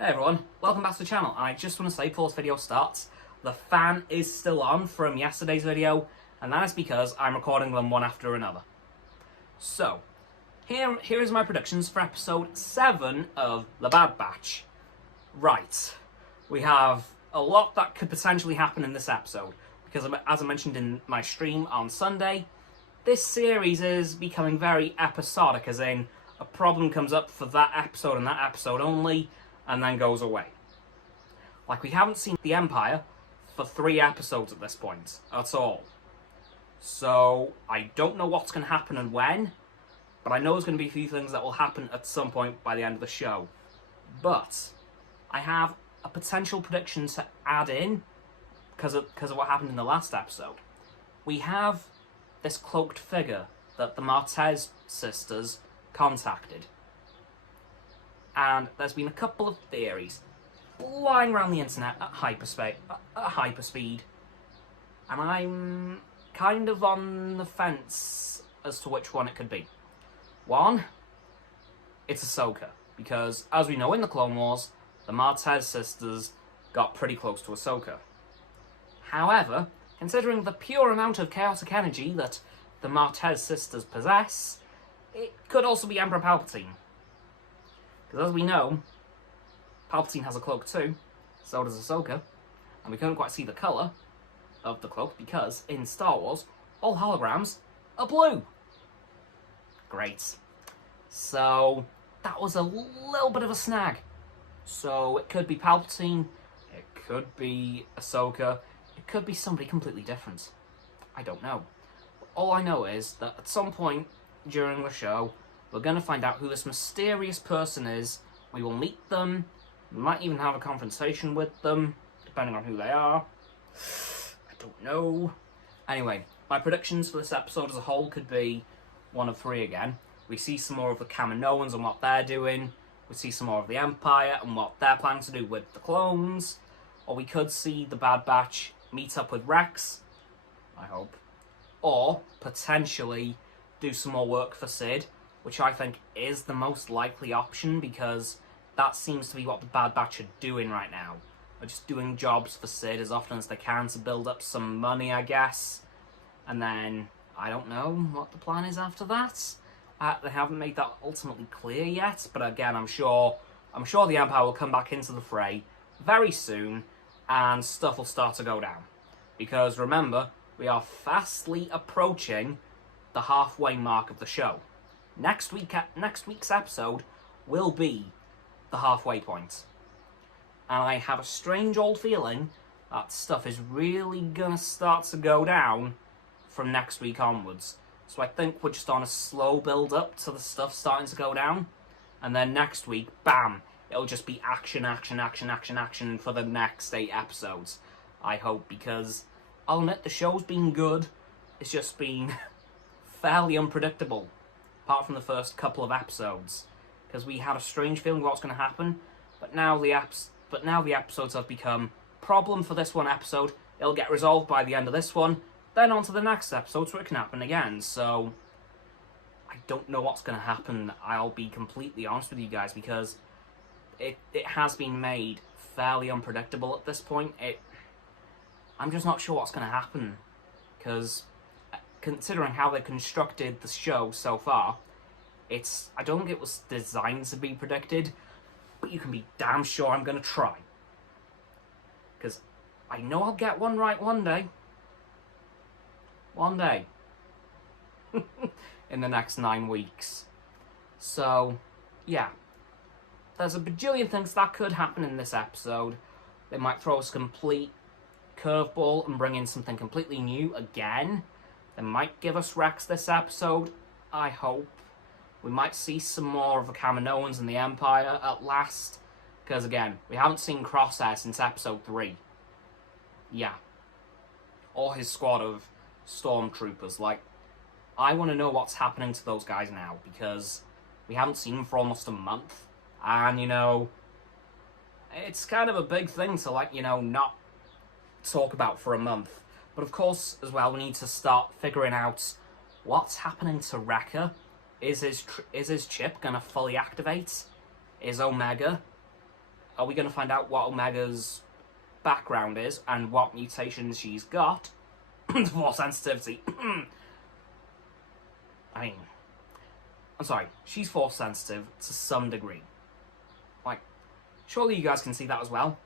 Hey everyone, welcome back to the channel. I just want to say before this video starts, the fan is still on from yesterday's video, and that is because I'm recording them one after another. So, here is my predictions for episode 7 of Thebadbatch. Right, we have a lot that could potentially happen in this episode, because as I mentioned in my stream on Sunday, this series is becoming very episodic, as in a problem comes up for that episode and that episode only, and then goes away. Like, we haven't seen the Empire for 3 episodes at this point, at all. So, I don't know what's going to happen and when, but I know there's going to be a few things that will happen at some point by the end of the show. But, I have a potential prediction to add in, because of what happened in the last episode. We have this cloaked figure that the Martez sisters contacted. And there's been a couple of theories flying around the internet at hyperspeed, and I'm kind of on the fence as to which one it could be. One, it's Ahsoka, because as we know in the Clone Wars, the Martez sisters got pretty close to Ahsoka. However, considering the pure amount of chaotic energy that the Martez sisters possess, it could also be Emperor Palpatine. Because as we know, Palpatine has a cloak too, so does Ahsoka, and we couldn't quite see the colour of the cloak because in Star Wars, all holograms are blue. Great. So, that was a little bit of a snag. So, it could be Palpatine, it could be Ahsoka, it could be somebody completely different. I don't know. All I know is that at some point during the show, we're going to find out who this mysterious person is. We will meet them. We might even have a confrontation with them, depending on who they are. I don't know. Anyway, my predictions for this episode as a whole could be one of 3 again. We see some more of the Kaminoans and what they're doing. We see some more of the Empire and what they're planning to do with the clones. Or we could see the Bad Batch meet up with Rex, I hope. Or, potentially, do some more work for Sid, which I think is the most likely option, because that seems to be what the Bad Batch are doing right now. They're just doing jobs for Sid as often as they can to build up some money, I guess. And then, I don't know what the plan is after that. They haven't made that ultimately clear yet, but again, I'm sure the Empire will come back into the fray very soon, and stuff will start to go down. Because remember, we are fastly approaching the halfway mark of the show. Next week's episode will be the halfway point. And I have a strange old feeling that stuff is really gonna start to go down from next week onwards. So I think we're just on a slow build up to the stuff starting to go down. And then next week, bam, it'll just be action, action, action, action, action for the next 8 episodes. I hope, because I'll admit the show's been good. It's just been fairly unpredictable, apart from the first couple of episodes, because we had a strange feeling about what's going to happen. But now the episodes have become problem for this one episode. It'll get resolved by the end of this one, then on to the next episode, so it can happen again. So I don't know what's going to happen. I'll be completely honest with you guys, because it has been made fairly unpredictable at this point. I'm just not sure what's going to happen, because considering how they constructed the show so far, I don't think it was designed to be predicted, but you can be damn sure I'm going to try. Because I know I'll get one right one day. One day. In the next 9 weeks. So, yeah. There's a bajillion things that could happen in this episode. They might throw us a complete curveball and bring in something completely new again. They might give us Rex this episode, I hope. We might see some more of the Kaminoans and the Empire at last. Because again, we haven't seen Crosshair since episode 3. Yeah. Or his squad of stormtroopers. Like, I want to know what's happening to those guys now, because we haven't seen them for almost a month. And, you know, it's kind of a big thing to, like, you know, not talk about for a month. But of course, as well, we need to start figuring out what's happening to Wrecker. Is his chip going to fully activate? Is Omega are we going to find out what Omega's background is and what mutations she's got? Force sensitivity. I mean, I'm sorry, she's force sensitive to some degree. Like, surely you guys can see that as well.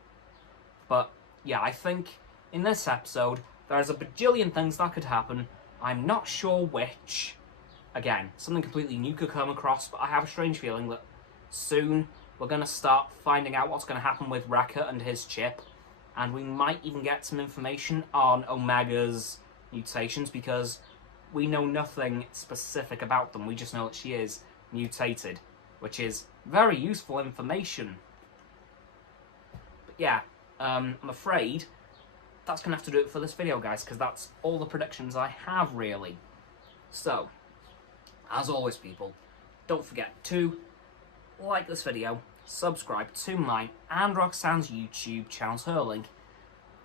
But, yeah, I think in this episode, there's a bajillion things that could happen. I'm not sure which. Again, something completely new could come across, but I have a strange feeling that soon we're going to start finding out what's going to happen with Wrecker and his chip. And we might even get some information on Omega's mutations, because we know nothing specific about them. We just know that she is mutated, which is very useful information. But yeah, I'm afraid that's going to have to do it for this video, guys, because that's all the predictions I have, really. So, as always, people, don't forget to like this video, subscribe to mine and Roxanne's YouTube channels. Her link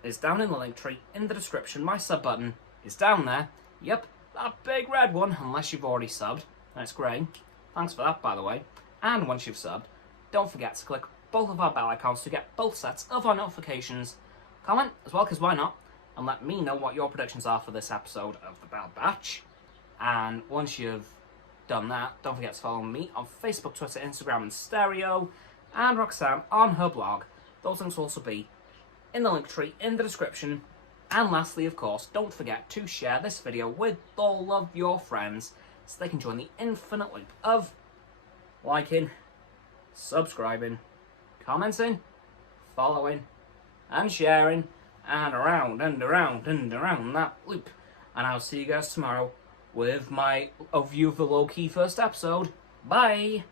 is down in the link tree in the description. My sub button is down there. Yep, that big red one, unless you've already subbed. That's great. Thanks for that, by the way. And once you've subbed, don't forget to click both of our bell icons to get both sets of our notifications. Comment as well, because why not? And let me know what your predictions are for this episode of Thebadbatch. And once you've done that, don't forget to follow me on Facebook, Twitter, Instagram, and Stereo, and Roxanne on her blog. Those links will also be in the link tree in the description. And lastly, of course, don't forget to share this video with all of your friends so they can join the infinite loop of liking, subscribing, commenting, following, and sharing, and around and around and around that loop. And I'll see you guys tomorrow with my overview of the low-key first episode. Bye!